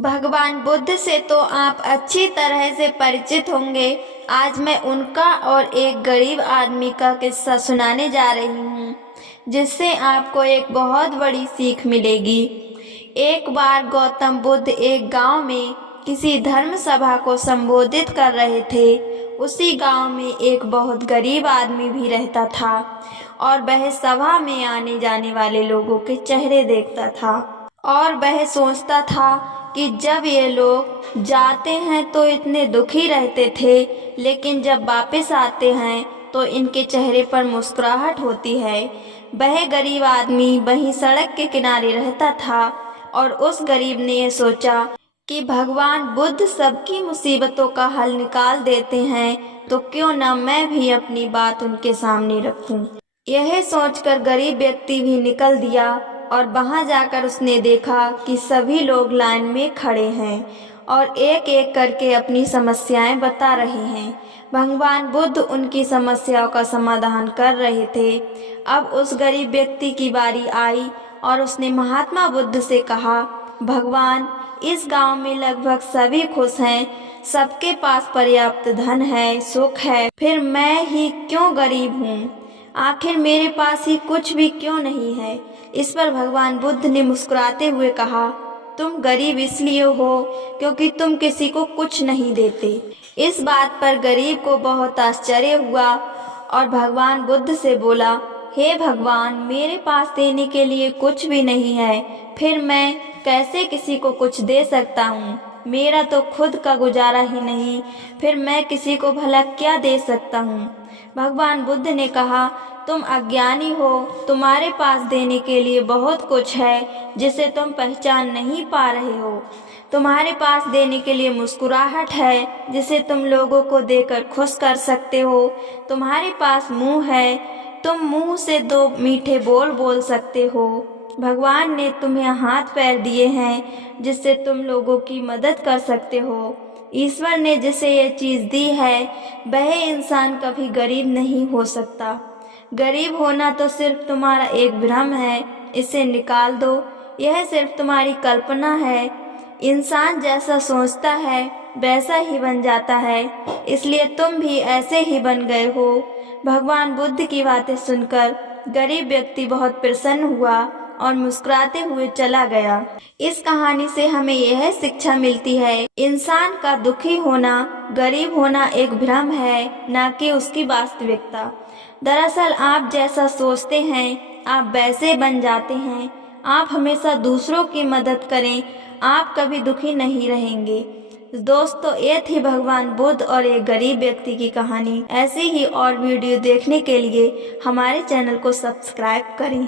भगवान बुद्ध से तो आप अच्छी तरह से परिचित होंगे। आज मैं उनका और एक गरीब आदमी का किस्सा सुनाने जा रही हूँ, जिससे आपको एक बहुत बड़ी सीख मिलेगी। एक बार गौतम बुद्ध एक गांव में किसी धर्म सभा को संबोधित कर रहे थे। उसी गांव में एक बहुत गरीब आदमी भी रहता था और वह सभा में आने जाने वाले लोगों के चेहरे देखता था और वह सोचता था कि जब ये लोग जाते हैं तो इतने दुखी रहते थे, लेकिन जब वापस आते हैं तो इनके चेहरे पर मुस्कुराहट होती है। वह गरीब आदमी वहीं सड़क के किनारे रहता था और उस गरीब ने यह सोचा कि भगवान बुद्ध सबकी मुसीबतों का हल निकाल देते हैं, तो क्यों न मैं भी अपनी बात उनके सामने रखूं। यह सोचकर गरीब व्यक्ति भी निकल दिया और वहां जाकर उसने देखा कि सभी लोग लाइन में खड़े हैं और एक एक करके अपनी समस्याएं बता रहे हैं। भगवान बुद्ध उनकी समस्याओं का समाधान कर रहे थे। अब उस गरीब व्यक्ति की बारी आई और उसने महात्मा बुद्ध से कहा, भगवान, इस गांव में लगभग सभी खुश हैं, सबके पास पर्याप्त धन है, सुख है, फिर मैं ही क्यों गरीब हूँ? आखिर मेरे पास ही कुछ भी क्यों नहीं है? इस पर भगवान बुद्ध ने मुस्कुराते हुए कहा, तुम गरीब इसलिए हो क्योंकि तुम किसी को कुछ नहीं देते। इस बात पर गरीब को बहुत आश्चर्य हुआ और भगवान बुद्ध से बोला, हे भगवान, मेरे पास देने के लिए कुछ भी नहीं है, फिर मैं कैसे किसी को कुछ दे सकता हूँ? मेरा तो खुद का गुजारा ही नहीं, फिर मैं किसी को भला क्या दे सकता हूँ? भगवान बुद्ध ने कहा, तुम अज्ञानी हो, तुम्हारे पास देने के लिए बहुत कुछ है जिसे तुम पहचान नहीं पा रहे हो। तुम्हारे पास देने के लिए मुस्कुराहट है जिसे तुम लोगों को देकर खुश कर सकते हो। तुम्हारे पास मुंह है, तुम मुंह से दो मीठे बोल बोल सकते हो। भगवान ने तुम्हें हाथ पैर दिए हैं जिससे तुम लोगों की मदद कर सकते हो। ईश्वर ने जिसे ये चीज़ दी है वह इंसान कभी गरीब नहीं हो सकता। गरीब होना तो सिर्फ तुम्हारा एक भ्रम है, इसे निकाल दो। यह सिर्फ तुम्हारी कल्पना है। इंसान जैसा सोचता है वैसा ही बन जाता है, इसलिए तुम भी ऐसे ही बन गए हो। भगवान बुद्ध की बातें सुनकर गरीब व्यक्ति बहुत प्रसन्न हुआ और मुस्कुराते हुए चला गया। इस कहानी से हमें यह शिक्षा मिलती है, इंसान का दुखी होना, गरीब होना एक भ्रम है, न कि उसकी वास्तविकता। दरअसल आप जैसा सोचते हैं आप वैसे बन जाते हैं। आप हमेशा दूसरों की मदद करें, आप कभी दुखी नहीं रहेंगे। दोस्तों, ये थी भगवान बुद्ध और एक गरीब व्यक्ति की कहानी। ऐसी ही और वीडियो देखने के लिए हमारे चैनल को सब्सक्राइब करें।